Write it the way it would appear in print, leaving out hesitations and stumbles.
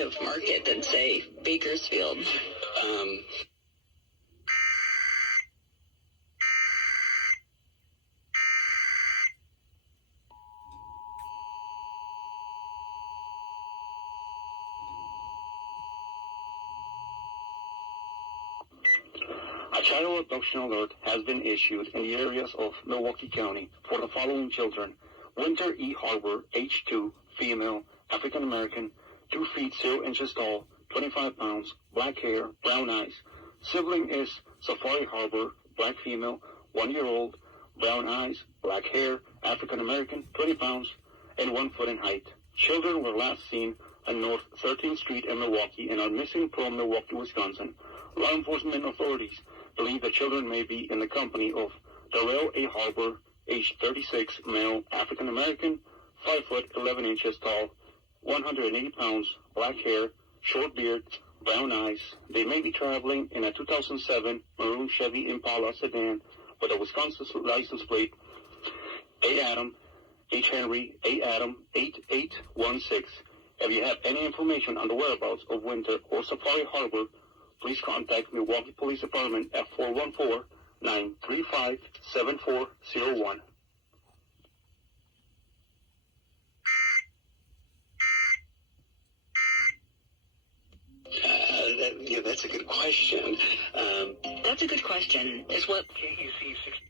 kind of market than, say, Bakersfield? A child abduction alert has been issued in the areas of Milwaukee County for the following children: Winter E. Harbor, age 2, female, African American, 2 feet 0 inches tall, 25 pounds, black hair, brown eyes. Sibling is Safari Harbor, black female, 1 year old, brown eyes, black hair, African American, 20 pounds, and 1 foot in height. Children were last seen on North 13th Street in Milwaukee and are missing from Milwaukee, Wisconsin. Law enforcement authorities believe the children may be in the company of Darrell A. Harbor, age 36, male, African American, 5 foot 11 inches tall, 180 pounds, black hair, short beard, brown eyes. They may be traveling in a 2007 maroon Chevy Impala sedan with a Wisconsin license plate A. Adam, H. Henry, A. Adam, 8816. If you have any information on the whereabouts of Winter or Safari Harbor, please contact Milwaukee Police Department at 414-935-7401. That's a good question. That's a good question. Is what CEC 60.